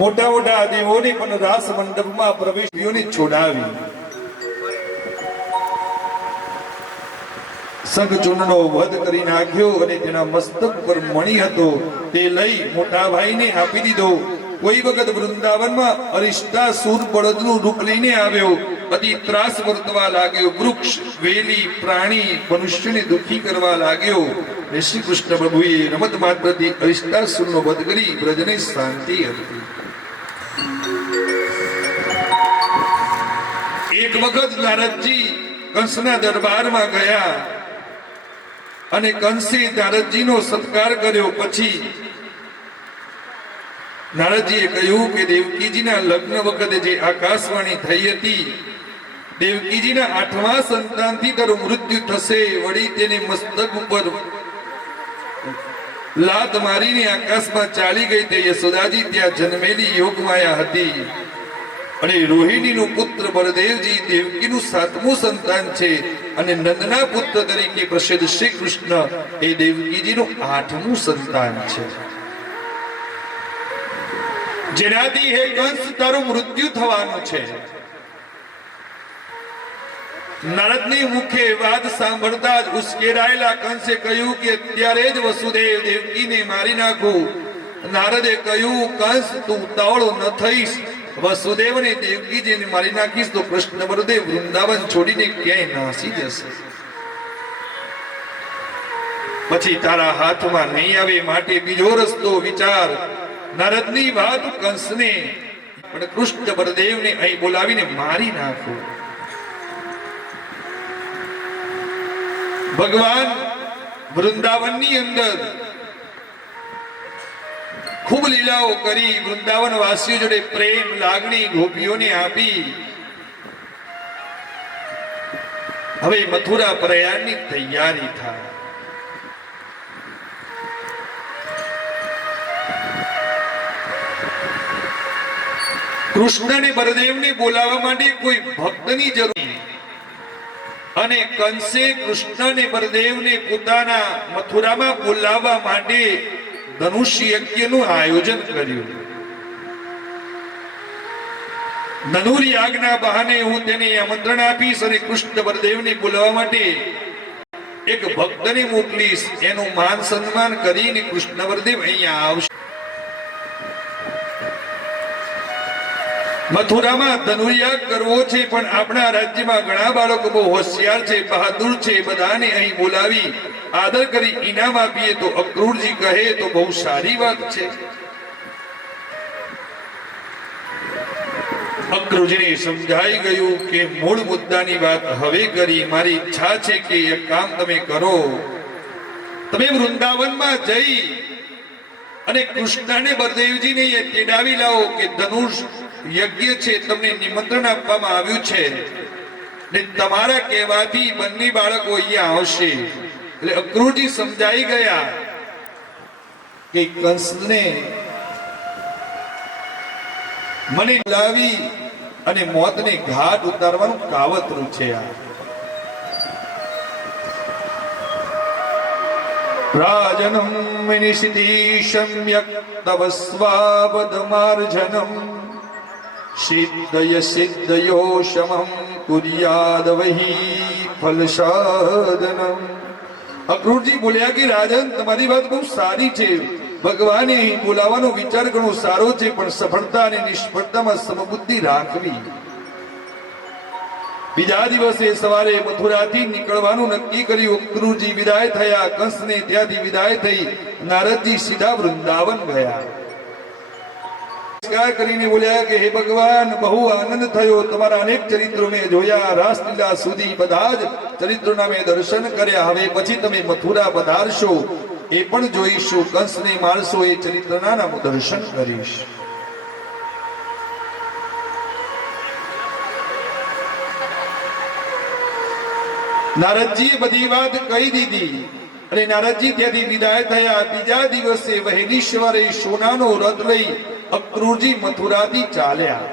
મોટા મોટા દેવોને પણ રાસ મંડપમાં પ્રવેશીઓને છોડાવી સંઘચૂર્ણનો વધ કરી નાખ્યો અને તેના મસ્તક પર મણી હતો તે લઈ મોટા ભાઈને આપી દીધો. કોઈ વખત વૃંદાવનમાં અરિષ્ટાસુર બળદનું રૂપ લઈને આવ્યો. અતિ ત્રાસ વર્તવા લાગ્યો. વૃક્ષ, વેલી, પ્રાણી, મનુષ્યને દુઃખી કરવા લાગ્યો. શ્રી કૃષ્ણ પ્રભુએ રમત માત્રથી અરિષ્ટાસુરનો વધ કરી બ્રજને શાંતિ આપી. એક વખત નારદજી કંસના દરબારમાં ગયા અને કંસે નારદજીનો સત્કાર કર્યો. પછી નારદજીએ કહ્યું કે દેવકીજીના લગ્ન વખતે જે આકાશવાણી થઈ હતી, દેવકીજીના 8મા સંતાનથી તારું મૃત્યુ થશે. વળી તેને મસ્તક ઉપર લાત મારીને આકાશમાં ચાલી ગઈ. તે યશોદાજી ત્યાં જન્મેલી યોગમાયા હતી અને રોહિણીનું પુત્ર બળદેવજી દેવકીનું 7મું સંતાન છે અને નંદના પુત્ર તરીકે પ્રસિદ્ધ શ્રી કૃષ્ણ એ દેવકીજીનું 8મું સંતાન છે. જેનાથી હે કંસ તારું મૃત્યુ થવાનું છે. નારદની મુખે વાત સાંભળતા જ ઉશ્કેરાયેલા કંસે કહ્યું કે અત્યારે જ વસુદેવ દેવકીને મારી નાખું. નારદે કહ્યું, કંસ તું ઉતાવળો ન થઈશ. વસુદેવને દેવકીજીને મારી નાખીશ તો કૃષ્ણ બળદેવ વૃંદાવન છોડીને ક્યાંય નાસી જશે. પછી તારા હાથમાં નહીં આવે. માટે બીજો રસ્તો વિચાર. નારદની વાત કંસને પણ કૃષ્ણ બળદેવને અહીં બોલાવીને મારી નાખો. ભગવાન વૃંદાવનની અંદર ખૂબ લીલાઓ કરી. વૃંદાવન વાસીઓ જોડે પ્રેમ લાગણી ગોપીઓને આપી. હવે મથુરા પ્રયાણની તૈયારી થાય. કૃષ્ણને બળદેવને બોલાવવા માટે કોઈ ભક્તની જરૂર અને કંસે કૃષ્ણને બળદેવને પોતાના મથુરામાં બોલાવવા માટે ધનુષ યજ્ઞનું આયોજન કર્યું. ધનુર યાગના બહાને હું તેને આમંત્રણ આપીશ અને કૃષ્ણ બળદેવને બોલાવવા માટે એક ભક્તને મોકલીશ. એનું માન સન્માન કરીને કૃષ્ણ બળદેવ અહીંયા આવશે. મથુરામાં ધનુર્યાગ કરવો છે, પણ આપણા રાજ્યમાં ઘણા બાળકો બહુ હોશિયાર છે, બહાદુર છે. બધાને અહીં બોલાવી આદર કરી ઇનામ આપીએ તો અક્રૂરજી કહે તો બહુ સારી વાત છે. અક્રૂરજીને સમજાઈ ગયું કે મૂળ મુદ્દાની વાત હવે કરી. મારી ઈચ્છા છે કે એક કામ તમે કરો. તમે વૃંદાવનમાં જઈ અને કૃષ્ણને બળદેવજીને તેડાવી લાવો કે ધનુષ યજ્ઞ છે, તમને નિમંત્રણ આપવામાં આવ્યું છે ને તમારા કહેવાથી બંને બાળકો અહીંયા આવશે. એટલે અક્રૂરજી સમજાઈ ગયા કે કંસને મને લાવી અને મોતને ઘાટ ઉતારવાનું કાવતરું છે. રાજનમ નિશિતીશમ યક્તવસ્વાબધમાર્જનમ સિદ્ધય સિદ્ધયો શમમ કુર્યાદ વહી ફલસાદનમ. અક્રૂરજી બોલ્યા કે રાજન, તમારી વાત બહુ સારી છે. ભગવાને બોલાવાનો વિચાર ઘણો સારો છે, પણ સફળતા અને નિષ્ફળતામાં સમબુદ્ધિ રાખવી. બીજા દિવસે સવારે મથુરાથી નીકળવાનું નક્કી કર્યું. અક્રૂરજી વિદાય થયા. કંસને ત્યાંથી વિદાય થઈ. નારદજી સીધા વૃંદાવન ગયા. નમસ્કાર કરીને બોલ્યા કે હે ભગવાન, બહુ આનંદ થયો. તમારા અનેક ચરિત્રો મેં જોયા. રાસલીલા સુધી બધા જ ચરિત્રોના મેં દર્શન કર્યા. હવે પછી તમે મથુરા પધારશો, એ પણ જોઈશું. કંસને મારશો, એ ચરિત્રના હું દર્શન કરીશ. નારદજીએ બધી વાત કહી દીધી અને નારદજી ત્યાંથી વિદાય થયા. બીજા દિવસે વહેલી સવારે સોનાનો રથ લઈ અક્રૂરજી મથુરાથી ચાલ્યા.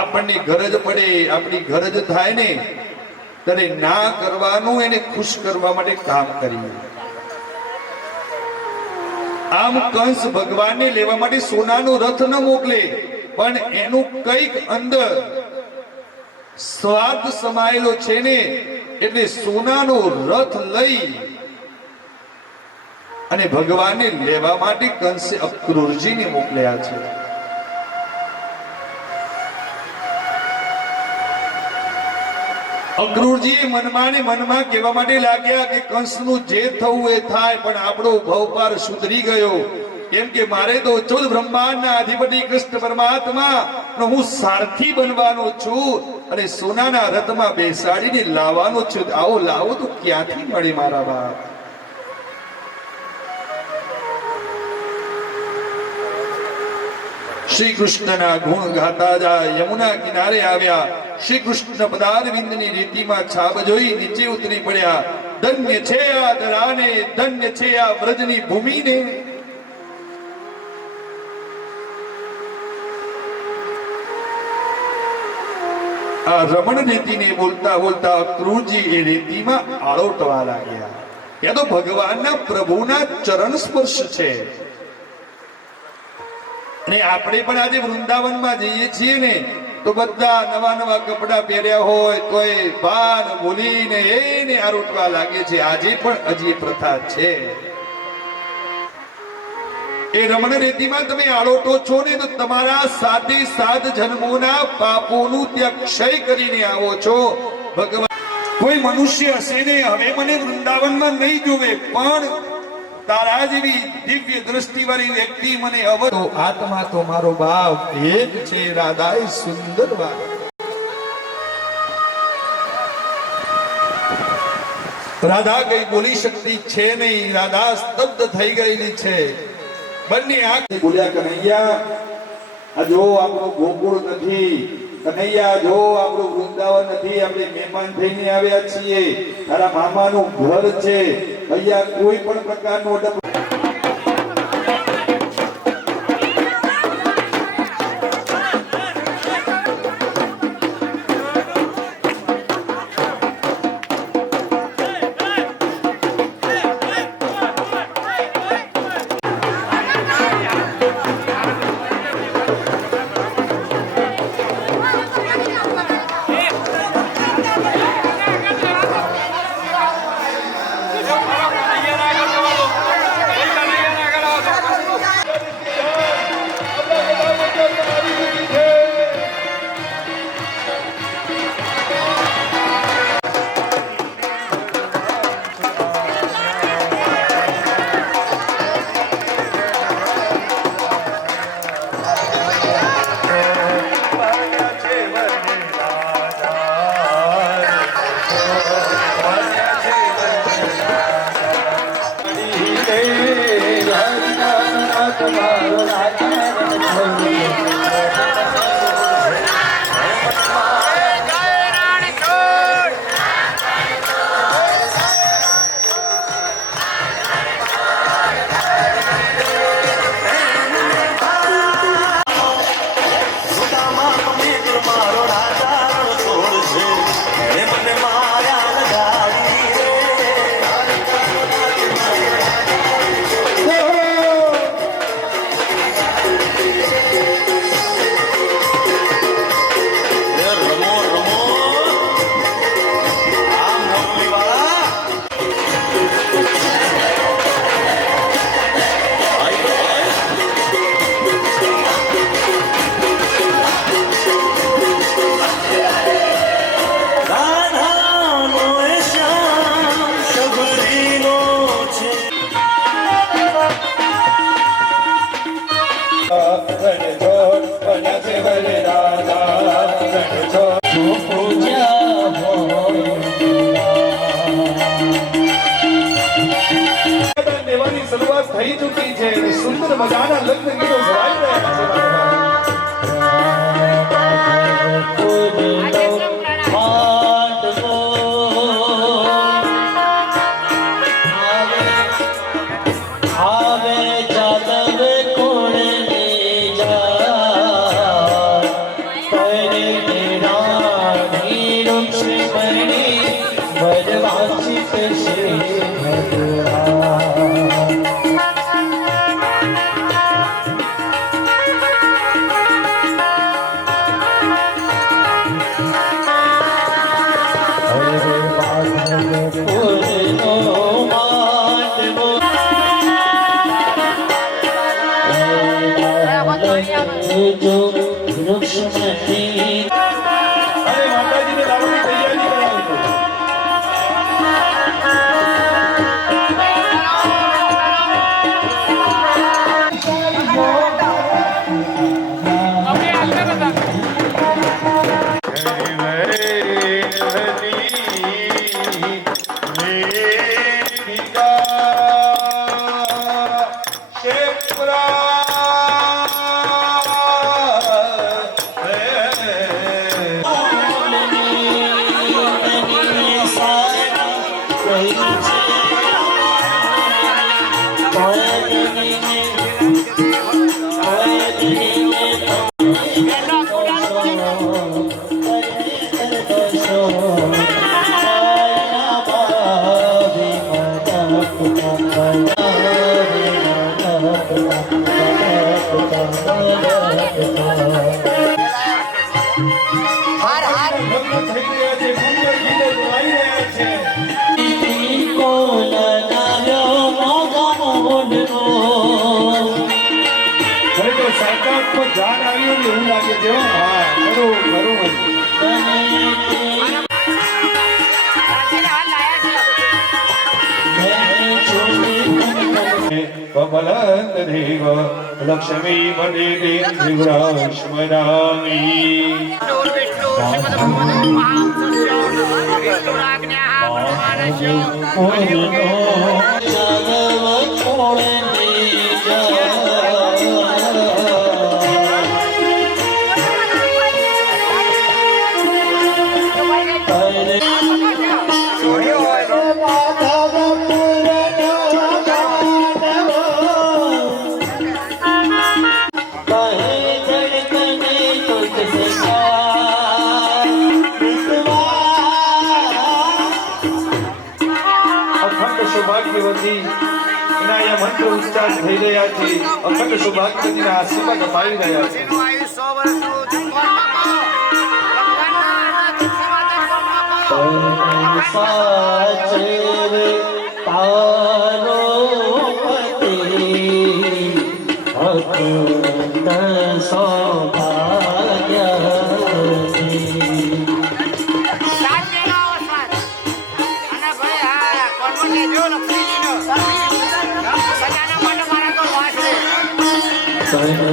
આપણને ગરજ પડે, આપણી ગરજ થાય ને ત્યારે ના કરવાનું, એને ખુશ કરવા માટે કામ કરીએ. આમ કંસ ભગવાનને લેવા માટે સોનાનો રથ ન મોકલે, પણ એનું કંઈક અંદર સ્વાર્થ સમાયેલો છે ને, એટલે સોનાનો રથ લઈ અને ભગવાનને લેવા માટે કંસે અક્રૂરજીને મોકલ્યા છે. અક્રૂરજી મનમાં ને મનમાં કહેવા માટે લાગ્યા કે કંસનું જે થવું એ થાય, પણ આપણો ભવપાર સુધરી ગયો. કેમ કે મારે તો ચૌદ બ્રહ્માંડના અધિપતિ કૃષ્ણ પરમાત્મા નો હું સારથી બનવાનો છું અને સોનાના રથમાં બેસાડીને લાવવાનો છું. આવો લાવો તો ક્યાંથી મળે મારા બાપ? શ્રી કૃષ્ણના ગુણ ગાતા જાય. યમુના કિનારે આવ્યા. શ્રી કૃષ્ણ પદારવિંદની રીતિમાં છાપ જોઈ નીચે ઉતરી પડ્યા. ધન્ય છે આ ધરાને, ધન્ય છે આ વ્રજની ભૂમિને. આ રમણ રીતિને બોલતા બોલતા અક્રૂરજી એ રીતિમાં આળોટવા લાગ્યા. ત્યાં તો ભગવાનના પ્રભુના ચરણ સ્પર્શ છે. અને આપણે પણ આજે વૃંદાવનમાં જઈએ છીએ ને, તો બધા નવા નવા કપડા પહેર્યા હોય તોય બાન બોલીને એને આરોટવા લાગે છે. આજે પણ હજી પ્રથા છે. એ રમણ રીતિમાં તમે આળોટો છો ને, તો તમારા 7 જન્મોના પાપોનું ત્યાં ક્ષય કરીને આવો છો. ભગવાન કોઈ મનુષ્ય હશે ને, હવે મને વૃંદાવનમાં નહીં જોવે, પણ તારા જેવી દિવ્ય દ્રષ્ટિ વાળી વ્યક્તિ મને હવે તો આત્મા તો મારો બાપ એક છે. રાધાએ સુંદર વાત. રાધા કઈ બોલી શકતી છે નહીં. રાધા સ્તબ્ધ થઈ ગયેલી છે. બંને આંખ બોલ્યા, કનૈયા આ જો આપણો ગોકુળ નથી, કનૈયા જો આપણું વૃંદાવન નથી, આપણે મહેમાન થઈને આવ્યા છીએ. તારા મામાનું ઘર છે. અહીંયા કોઈ પણ પ્રકારનો શરૂઆત થઈ ચૂકી છે અને સુંદર મજાના લગ્ન ગીતો ભરાઈ રહ્યા છે જાન આવ્યું ને એવું લાગે છે હા ખરું ખરું બલંદ દેવ લક્ષ્મી મને દેવ સ્મરામી સૌભાગ્યવતી એના અહીંયા મંત્ર ઉચ્ચાર થઈ રહ્યા છે અખંડ સૌભાગ્યવતીના આશીર્વાદ અપાવી રહ્યા છે સાચે તારો પતિ અખંડ સૌભાગ્યવતી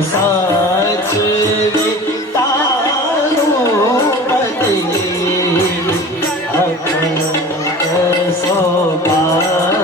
સાચ તારો પતિ અખંડ સૌભાગ્યવતી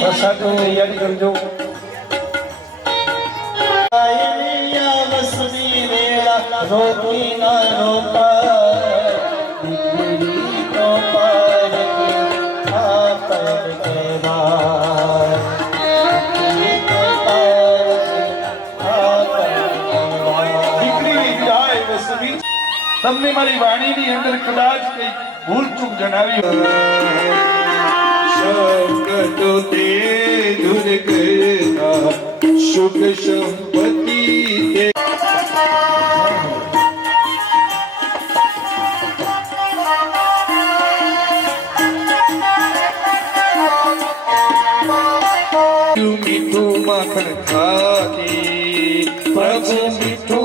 પ્રસાદની તૈયારી કરજો. વસની વેળા રોકી ના રોકાય દીકરી તો પારકી આપણ કહેવાય દીકરી તો પારકી આપણ કહેવાય દીકરી જાય વસવી તમને મારી વાણીની અંદર કદાચ કઈ ભૂલ ચૂક જણાવી શબ્દ તે દૂર કરતા સુખ સંપત્તિ તે મીઠું માખણ ખાતી પ્રભુ મીઠું